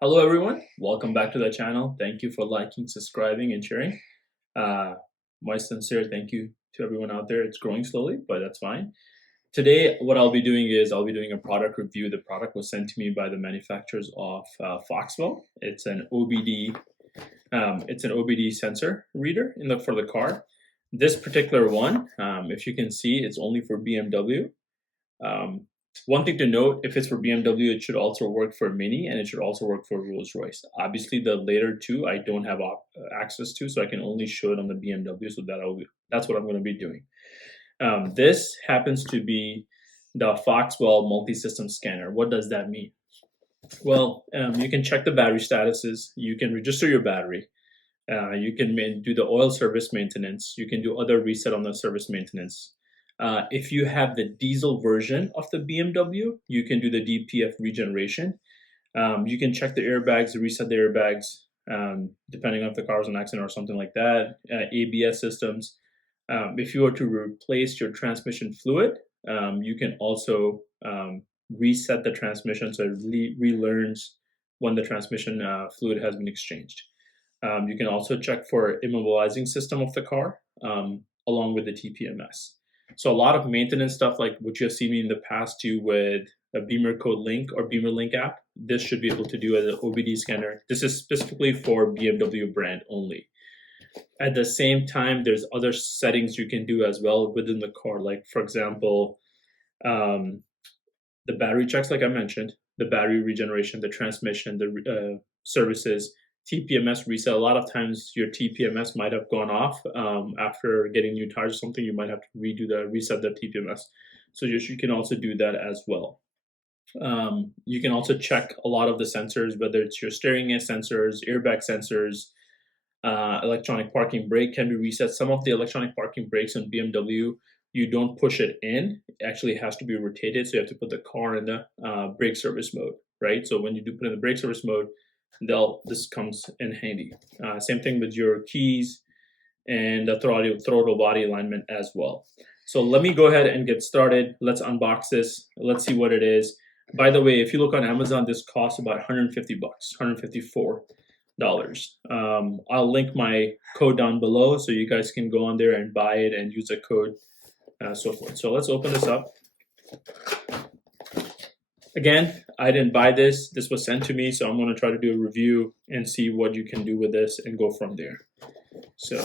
Hello everyone, welcome back to the channel. Thank you for liking, subscribing, and sharing. My sincere thank you to everyone out there. It's growing slowly, but that's fine. Today, what I'll be doing is I'll be doing a product review. The product was sent to me by the manufacturers of Foxwell. It's an OBD sensor reader for the car. This particular one, if you can see, it's only for BMW. One thing to note, if it's for BMW, it should also work for Mini and it should also work for Rolls-Royce. Obviously, the later two I don't have access to, so I can only show it on the BMW, so that's what I'm going to be doing. This happens to be the Foxwell multi-system scanner. What does that mean? Well, you can check the battery statuses, you can register your battery, you can do the oil service maintenance, you can do other reset on the service maintenance. If you have the diesel version of the BMW, you can do the DPF regeneration. You can check the airbags, reset the airbags, depending on if the car was an accident or something like that. ABS systems. If you were to replace your transmission fluid, you can also reset the transmission so it relearns when the transmission fluid has been exchanged. You can also check for immobilizing system of the car along with the TPMS. So a lot of maintenance stuff like what you have seen me in the past do with a Beamer Code Link or Beamer Link app, this should be able to do as an OBD scanner. This is specifically for BMW brand only. At the same time, there's other settings you can do as well within the car. Like for example, the battery checks, like I mentioned, the battery regeneration, the transmission, the services, TPMS reset. A lot of times your TPMS might have gone off after getting new tires or something. You might have to reset the TPMS. So you can also do that as well. You can also check a lot of the sensors, whether it's your steering sensors, airbag sensors, electronic parking brake can be reset. Some of the electronic parking brakes on BMW, you don't push it in. It actually has to be rotated. So you have to put the car in the brake service mode, right? So when you do put in the brake service mode, this comes in handy. Same thing with your keys and the throttle body alignment as well. So let me go ahead and get started. Let's unbox this. Let's see what it is. By the way, if you look on Amazon, this costs about 150 bucks, $154. I'll link my code down below so you guys can go on there and buy it and use the code, so forth. So let's open this up. Again, I didn't buy this. This was sent to me, so I'm going to try to do a review and see what you can do with this and go from there. So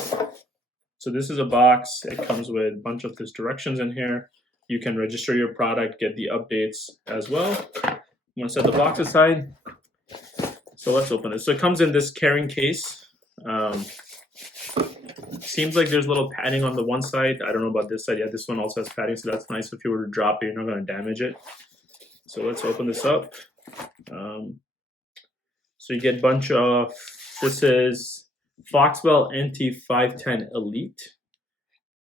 this is a box. It comes with a bunch of these directions in here. You can register your product, get the updates as well. I'm going to set the box aside. So let's open it. So it comes in this carrying case. Seems like there's a little padding on the one side. I don't know about this side. Yeah, this one also has padding, so that's nice. If you were to drop it, you're not going to damage it. So let's open this up. So you get a bunch of, this is Foxwell NT510 Elite.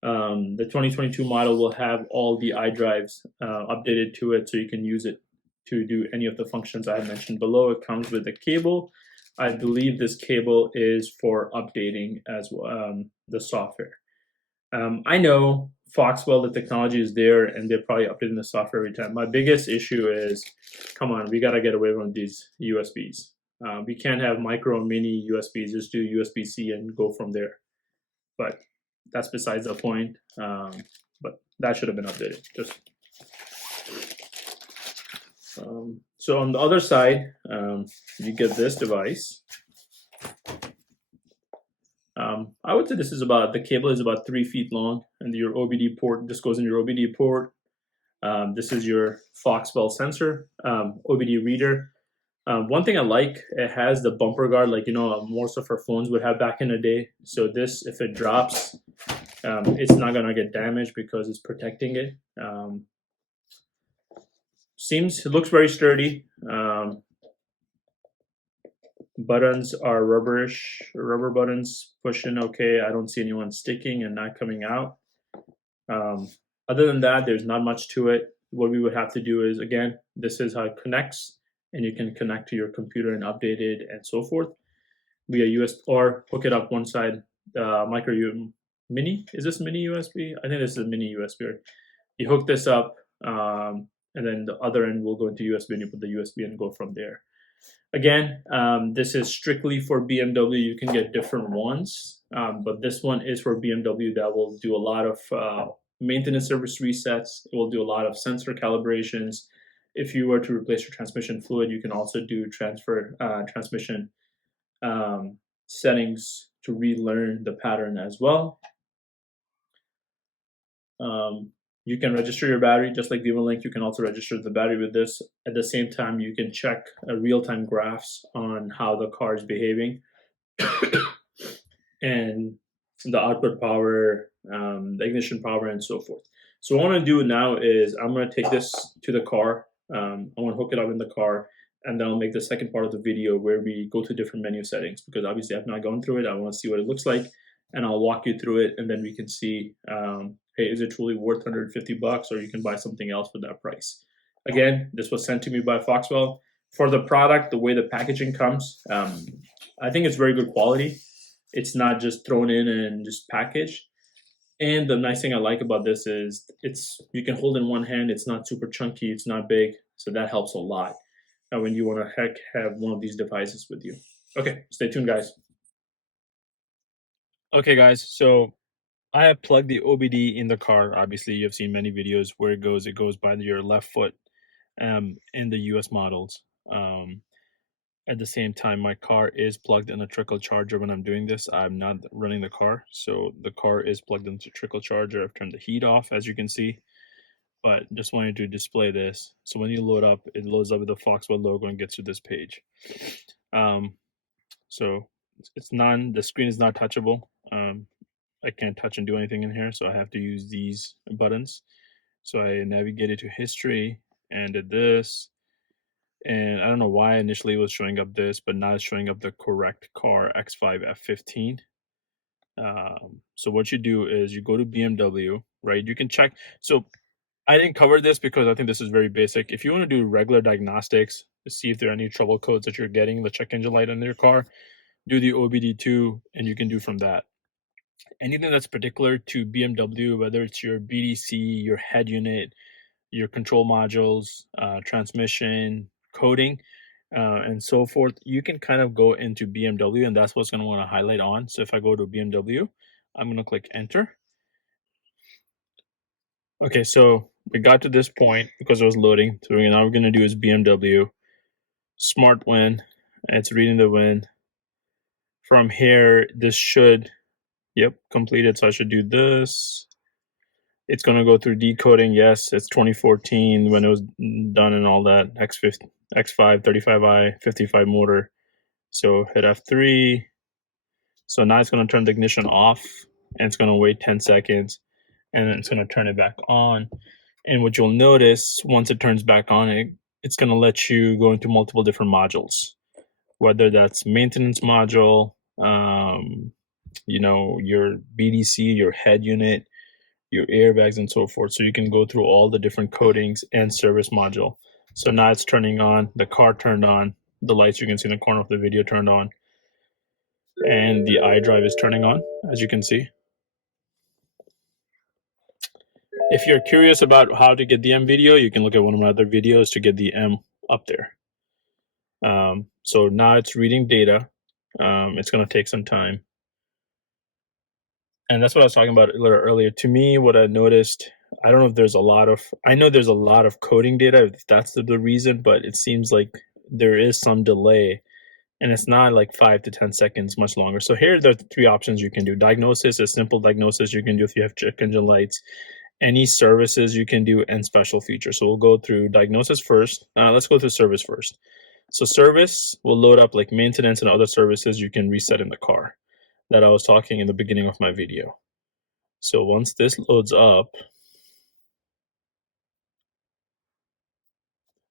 The 2022 model will have all the iDrives updated to it, so you can use it to do any of the functions I mentioned below. It comes with a cable. I believe this cable is for updating as well, the software. I know Foxwell, the technology is there and they're probably updating the software every time. My biggest issue is, come on, we got to get away from these USBs. We can't have micro and mini USBs, just do USB-C and go from there. But that's besides the point. But that should have been updated. So on the other side, you get this device. I would say this is the cable is about 3 feet long, and your OBD port, this goes in your OBD port. This is your Foxwell sensor, OBD reader. One thing I like, it has the bumper guard, like, most of our phones would have back in the day. So this, if it drops, it's not gonna get damaged because it's protecting it. It looks very sturdy. Buttons are rubberish, rubber buttons, push in okay. I don't see anyone sticking and not coming out. Other than that, there's not much to it. What we would have to do is, again, this is how it connects, and you can connect to your computer and update it and so forth via USB, or hook it up one side, micro mini. Is this mini USB? I think this is a mini USB. You hook this up, and then the other end will go into USB, and you put the USB and go from there. Again, this is strictly for BMW. You can get different ones, but this one is for BMW that will do a lot of maintenance service resets. It will do a lot of sensor calibrations. If you were to replace your transmission fluid, you can also do transmission settings to relearn the pattern as well. You can register your battery just like VivaLink. You can also register the battery with this. At the same time, you can check real-time graphs on how the car is behaving and the output power, the ignition power, and so forth. So what I want to do now is I'm going to take this to the car. I want to hook it up in the car, and then I'll make the second part of the video where we go to different menu settings, because obviously I've not gone through it. I want to see what it looks like, and I'll walk you through it, and then we can see, hey, is it truly worth 150 bucks, or you can buy something else for that price. Again, this was sent to me by Foxwell. For the product, the way the packaging comes, I think it's very good quality. It's not just thrown in and just packaged. And the nice thing I like about this is you can hold in one hand. It's not super chunky. It's not big. So that helps a lot when you want to have one of these devices with you. Okay, stay tuned, guys. Okay, guys. So I have plugged the OBD in the car. Obviously, you've seen many videos where it goes by your left foot in the US models. At the same time, my car is plugged in a trickle charger when I'm doing this. I'm not running the car, so the car is plugged into trickle charger. I've turned the heat off, as you can see, but just wanted to display this. So when you load up, it loads up with the Foxwell logo and gets to this page. So the screen is not touchable. I can't touch and do anything in here, so I have to use these buttons. So I navigated to history and did this. And I don't know why initially it was showing up this, but now it's showing up the correct car, X5 F15. So what you do is you go to BMW, right? You can check. So I didn't cover this because I think this is very basic. If you want to do regular diagnostics to see if there are any trouble codes that you're getting, the check engine light on your car, do the OBDII, and you can do from that. Anything that's particular to BMW, whether it's your BDC, your head unit, your control modules, transmission, coding, and so forth, you can kind of go into BMW, and that's what's going to want to highlight on. So if I go to BMW, I'm going to click enter. Okay, so we got to this point because it was loading. So now we're going to do is BMW smart win. It's reading the win. From here, this should, completed. So I should do this. It's going to go through decoding. Yes, it's 2014 when it was done and all that. X5, 35i, 55 motor. So hit F3. So now it's going to turn the ignition off, and it's going to wait 10 seconds, and then it's going to turn it back on. And what you'll notice once it turns back on, it's going to let you go into multiple different modules, whether that's maintenance module, your BDC, your head unit, your airbags, and so forth. So you can go through all the different codings and service module. So now it's turning on, the car turned on, the lights you can see in the corner of the video turned on, and the iDrive is turning on, as you can see. If you're curious about how to get the M video, you can look at one of my other videos to get the M up there. So now it's reading data. It's going to take some time. And that's what I was talking about a little earlier. To me, what I noticed, I don't know if there's I know there's a lot of coding data, if that's the reason, but it seems like there is some delay, and it's not like 5 to 10 seconds, much longer. So here are the three options you can do. Diagnosis, a simple diagnosis you can do if you have check engine lights. Any services you can do, and special features. So we'll go through diagnosis first. Let's go through service first. So service will load up like maintenance and other services you can reset in the car that I was talking in the beginning of my video. So once this loads up,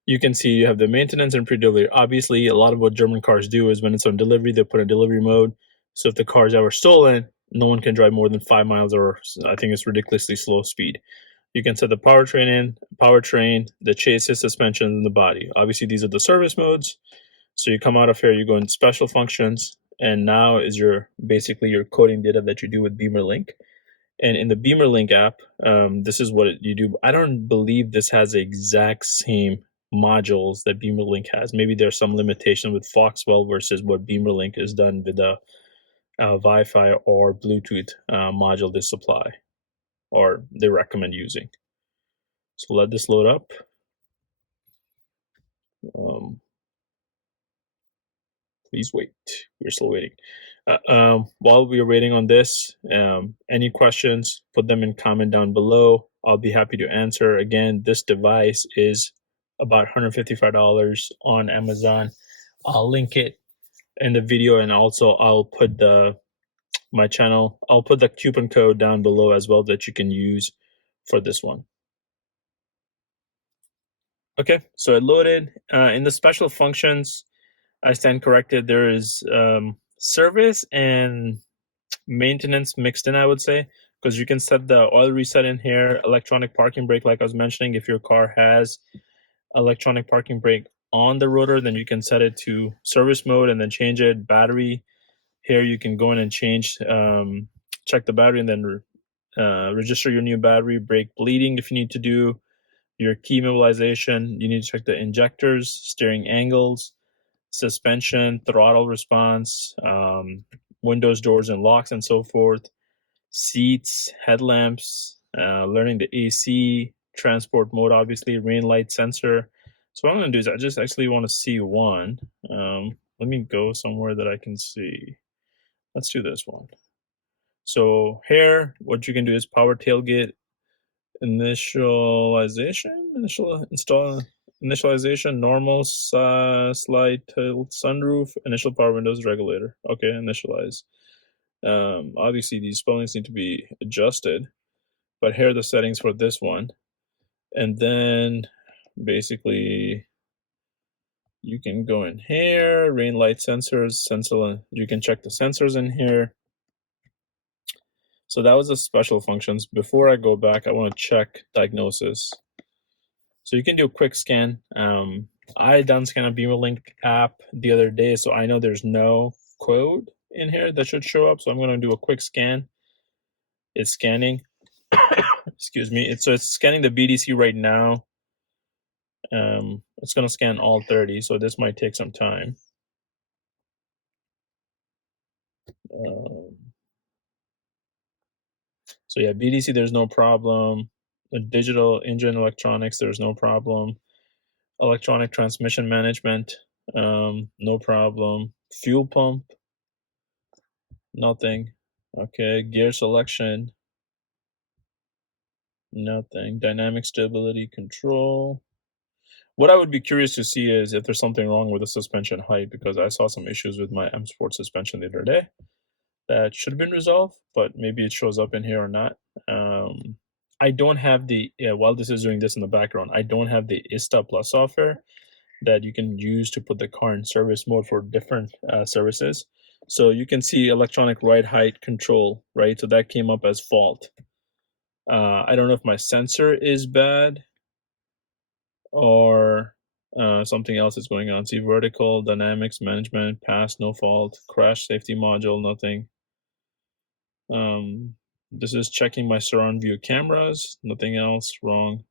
you can see you have the maintenance and pre-delivery. Obviously, a lot of what German cars do is when it's on delivery, they put in delivery mode. So if the car is ever stolen, no one can drive more than 5 miles, or I think it's ridiculously slow speed. You can set the powertrain, the chassis, suspension, and the body. Obviously, these are the service modes. So you come out of here, you go in special functions, and now is basically your coding data that you do with BeamerLink. And in the BeamerLink app, this is what you do. I don't believe this has the exact same modules that BeamerLink has. Maybe there's some limitation with Foxwell versus what BeamerLink is done with the Wi-Fi or Bluetooth module they supply or they recommend using. So let this load up. Please wait. We're still waiting. While we're waiting on this, any questions, put them in comment down below. I'll be happy to answer. Again, this device is about $155 on Amazon. I'll link it in the video, and also I'll put my channel. I'll put the coupon code down below as well that you can use for this one. Okay, so it loaded. In the special functions, I stand corrected. There is service and maintenance mixed in, I would say, because you can set the oil reset in here, electronic parking brake, like I was mentioning. If your car has electronic parking brake on the rotor, then you can set it to service mode and then change it. Battery, here you can go in and change, check the battery and then register your new battery. Brake bleeding if you need to do. Your key mobilization, you need to check the injectors, steering angles, suspension, throttle response, windows, doors, and locks, and so forth. Seats, headlamps, learning the AC, transport mode, obviously, rain light sensor. So what I'm going to do is I just actually want to see one. Let me go somewhere that I can see. Let's do this one. So here, what you can do is power tailgate initialization, initialization, normal, slide tilt sunroof, initial power windows regulator. Okay, initialize. Obviously these spellings need to be adjusted, but here are the settings for this one. And then basically you can go in here, rain light sensors, sensor, you can check the sensors in here. So that was the special functions. Before I go back, I want to check diagnosis. So you can do a quick scan. I done scan a BeamerLink app the other day, so I know there's no code in here that should show up. So I'm going to do a quick scan. It's scanning. Excuse me. So it's scanning the BDC right now. It's going to scan all 30, so this might take some time. So yeah, BDC, there's no problem. The digital engine electronics, there's no problem. Electronic transmission management, no problem. Fuel pump, nothing. Okay, gear selection, nothing. Dynamic stability control. What I would be curious to see is if there's something wrong with the suspension height, because I saw some issues with my M Sport suspension the other day that should have been resolved, but maybe it shows up in here or not. I don't have the, while this is doing this in the background, I don't have the ISTA Plus software that you can use to put the car in service mode for different services. So you can see electronic ride height control, right? So that came up as fault. I don't know if my sensor is bad or something else is going on. See vertical, dynamics, management, pass, no fault, crash safety module, nothing. This is checking my surround view cameras, nothing else wrong.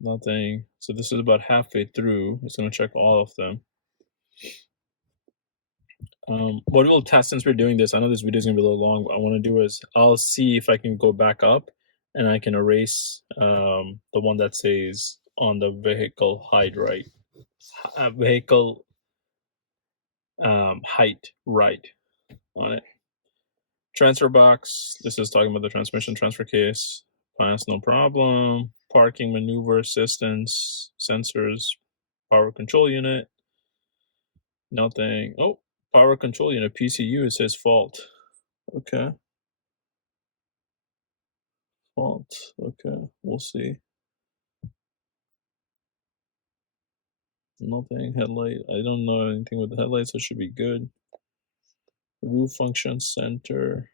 Nothing. So this is about halfway through. It's going to check all of them. What we'll test, since we're doing this, I know this video is going to be a little long, what I want to do is I'll see if I can go back up and I can erase the one that says on the vehicle height right. Vehicle height right on it. Transfer box, this is talking about the transmission transfer case. Pass, no problem. Parking maneuver assistance, sensors, power control unit, nothing. Oh, power control unit, PCU, it says fault. Okay. Fault. Okay, we'll see. Nothing. Headlight. I don't know anything with the headlights, so it should be good. Roof function center.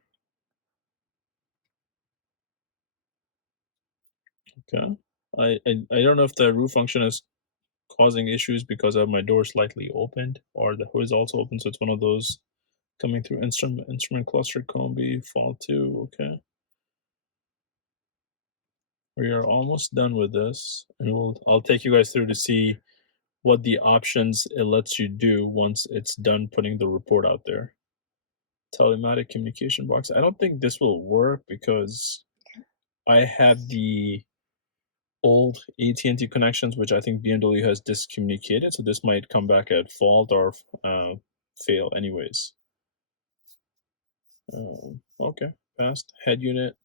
Okay. I don't know if the roof function is causing issues because I have my door slightly opened, or the hood is also open, so it's one of those coming through instrument cluster combi fault 2. Okay. We are almost done with this, and I'll take you guys through to see what the options it lets you do once it's done putting the report out there. Telematic communication box. I don't think this will work because I have the old AT&T connections, which I think BMW has discommunicated, so this might come back at fault or fail anyways. Okay, fast head unit.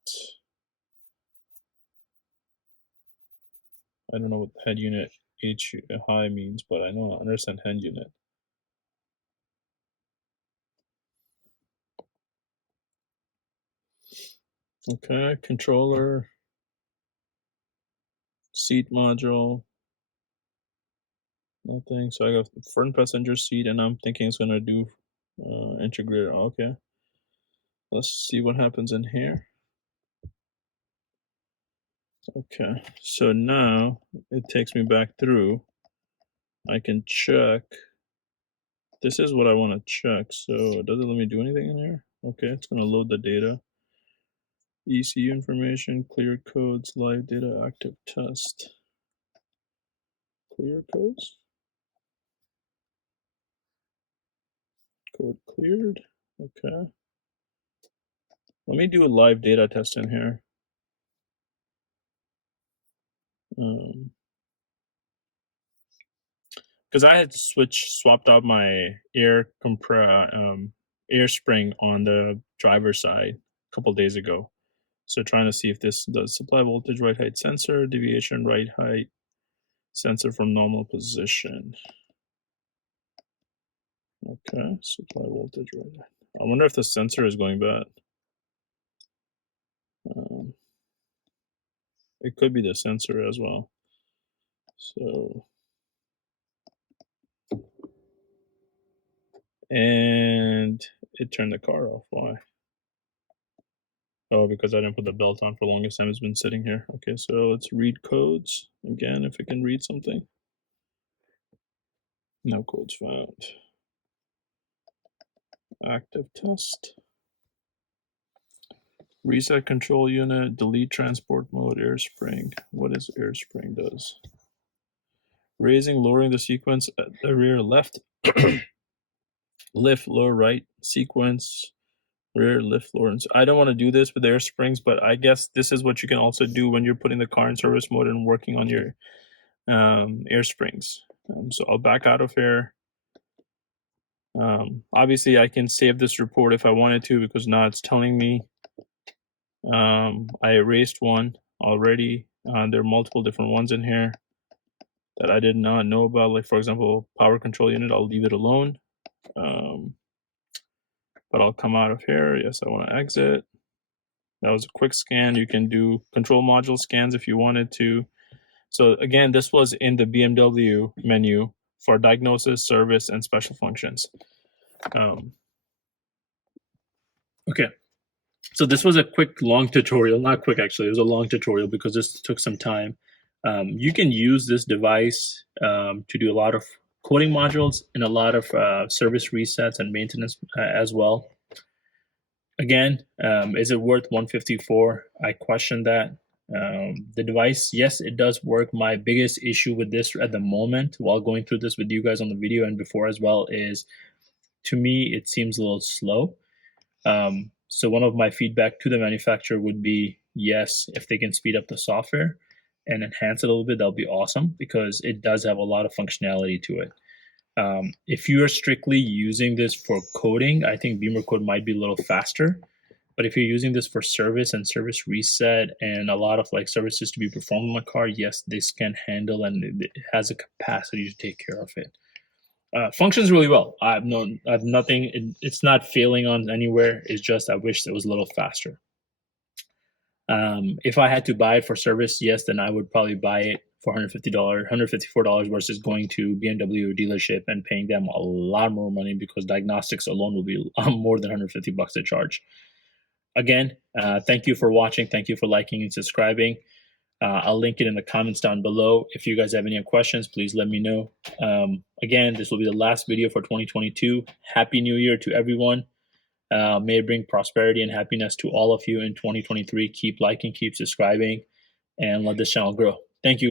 I don't know what head unit H high means, but I know I understand head unit. Okay, controller, seat module, nothing. So I got front passenger seat, and I'm thinking it's gonna do integrator. Okay, let's see what happens in here. Okay, so now it takes me back through. I can check. This is what I want to check. So does it let me do anything in here? Okay, it's gonna load the data. ECU information, clear codes, live data, active test. Clear codes. Code cleared. Okay. Let me do a live data test in here. Because I had swapped out my air spring on the driver's side a couple days ago. So trying to see if this does supply voltage right height sensor, deviation right height sensor from normal position. Okay, supply voltage right height. I wonder if the sensor is going bad. It could be the sensor as well. So, and it turned the car off. Why? Oh, because I didn't put the belt on for the longest time. It's been sitting here. Okay, so let's read codes again, if it can read something. No codes found. Active test. Reset control unit, delete transport mode, air spring. What is air spring does? Raising, lowering the sequence at the rear left. Lift, lower right sequence. Rear, lift, lower. I don't want to do this with air springs, but I guess this is what you can also do when you're putting the car in service mode and working on your air springs. So I'll back out of here. Obviously, I can save this report if I wanted to, because now it's telling me I erased one already. There are multiple different ones in here that I did not know about. Like, for example, power control unit, I'll leave it alone. But I'll come out of here. Yes, I want to exit. That was a quick scan. You can do control module scans if you wanted to. So again, this was in the BMW menu for diagnosis, service, and special functions. Okay, so this was a quick, long tutorial. Not quick, actually. It was a long tutorial because this took some time. You can use this device to do a lot of coding modules and a lot of service resets and maintenance as well. Again, is it worth $154? I question that. The device, yes, it does work. My biggest issue with this at the moment, while going through this with you guys on the video and before as well, is to me, it seems a little slow. So one of my feedback to the manufacturer would be, yes, if they can speed up the software and enhance it a little bit, that'll be awesome, because it does have a lot of functionality to it. If you are strictly using this for coding, I think Beamer Code might be a little faster. But if you're using this for service and service reset and a lot of like services to be performed on the car, yes, this can handle, and it has a capacity to take care of it. Functions really well. I've nothing. It's not failing on anywhere. It's just I wish it was a little faster. If I had to buy it for service, yes, then I would probably buy it for $154 versus going to BMW dealership and paying them a lot more money, because diagnostics alone will be more than $150 to charge. Again, thank you for watching. Thank you for liking and subscribing. I'll link it in the comments down below. If you guys have any questions, please let me know. Again, this will be the last video for 2022. Happy New Year to everyone. May it bring prosperity and happiness to all of you in 2023. Keep liking, keep subscribing. and let this channel grow. Thank you.